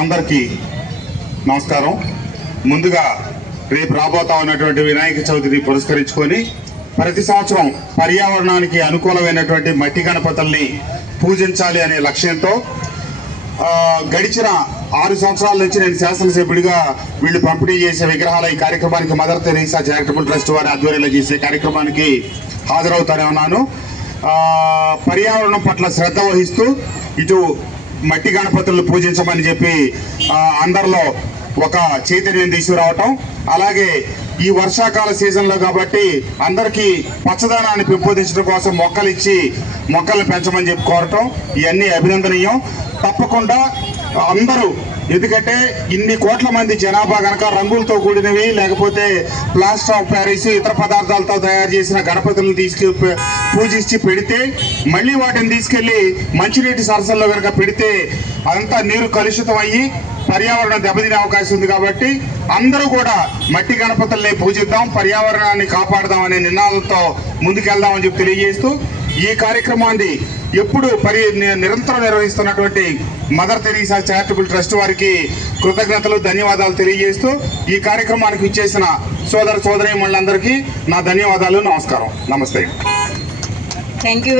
అందరికీ నమస్కారం. ముందుగా రేపు రాబోతా ఉన్నటువంటి వినాయక చవితిని పురస్కరించుకొని ప్రతి సంవత్సరం పర్యావరణానికి అనుకూలమైనటువంటి మట్టి గణపతుల్ని పూజించాలి అనే లక్ష్యంతో గడిచిన 6 సంవత్సరాల నుంచి నేను శాసనసభ్యుడిగా వీళ్ళు పంపిణీ చేసే విగ్రహాల ఈ కార్యక్రమానికి మదర్ తెరీసా చారిటబుల్ ట్రస్ట్ వారి ఆధ్వర్యంలో చేసే కార్యక్రమానికి హాజరవుతానే ఉన్నాను. పర్యావరణం పట్ల శ్రద్ధ వహిస్తూ ఇటు మట్టి గణపతులను పూజించమని చెప్పి అందరిలో ఒక చైతన్యం తీసుకురావటం, అలాగే ఈ వర్షాకాల సీజన్లో కాబట్టి అందరికీ పచ్చదనాన్ని పెంపొందించడం కోసం మొక్కలు ఇచ్చి మొక్కలను పెంచమని చెప్పి కోరటం ఇవన్నీ అభినందనీయం. తప్పకుండా అందరూ, ఎందుకంటే ఇన్ని కోట్ల మంది జనాభా కనుక రంగులతో కూడినవి లేకపోతే ప్లాస్టర్ ఆఫ్ ప్యారిస్ ఇతర పదార్థాలతో తయారు చేసిన గణపతులను పూజించి పెడితే మళ్ళీ వాటిని తీసుకెళ్లి మంచినీటి సరస్సుల్లో కనుక పెడితే అంతా నీరు కలుషితం అయ్యి పర్యావరణం దెబ్బతినే అవకాశం ఉంది. కాబట్టి అందరూ కూడా మట్టి గణపతుల్ని పూజిద్దాం, పర్యావరణాన్ని కాపాడదాం అనే నినాదంతో ముందుకెళ్దామని చెప్పి తెలియజేస్తూ ఈ కార్యక్రమాన్ని ఎప్పుడు నిరంతరం నిర్వహిస్తున్నటువంటి మదర్ తెరీసా చారిటబుల్ ట్రస్ట్ వారికి కృతజ్ఞతలు, ధన్యవాదాలు తెలియజేస్తూ ఈ కార్యక్రమానికి ఇచ్చేసిన సోదరీమణులందరికీ నా ధన్యవాదాలు, నమస్కారం, నమస్తే. Thank you.